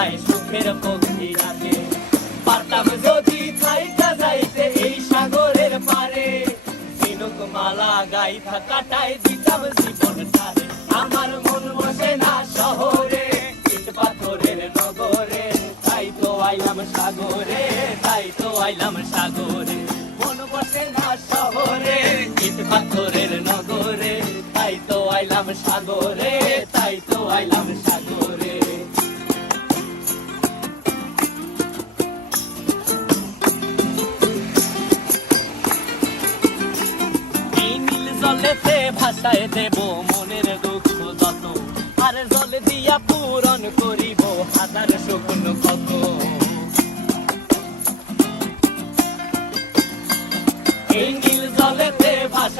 যায় সুখের পক্ষী রাতে। পারতাম যদি থাইকা যাইতে এই সাগরের পারে, ঝিনুক মালা গাইথা কাটায় দিতাম জীবনটারে। আমার মন বসে না শহরে, ইট পাথরের নগরে, তাই তো আইলাম সাগরে, তাই তো আইলাম সাগরে। মন বসে না শহরে, ইট পাথরের নগরে, তাই তো আইলাম সাগরে, তাই তো আইলাম সাগরে। এই নীল জলেতে ভাসায় দেব মনের দুঃখ যত, আর জল দিয়া পূরণ করিব হাজার শুকন কত। এই নীল জলেতে